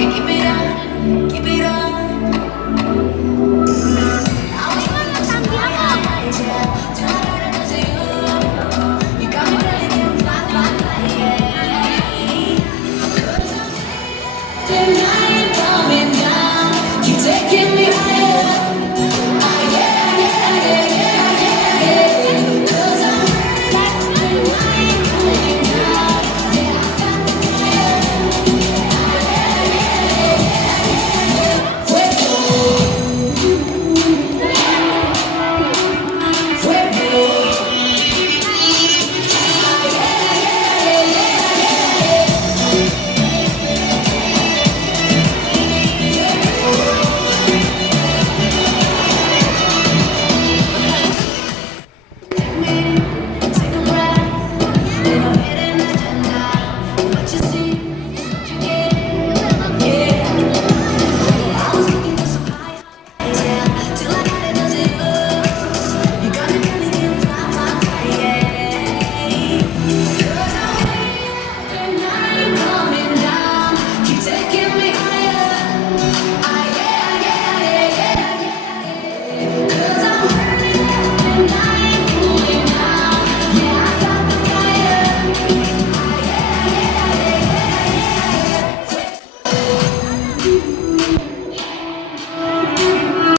keep it up, keep it up. I was running so high, yeah. Tonight I you. You got me ready to fly, fly, fly, yeah. 'Cause I'm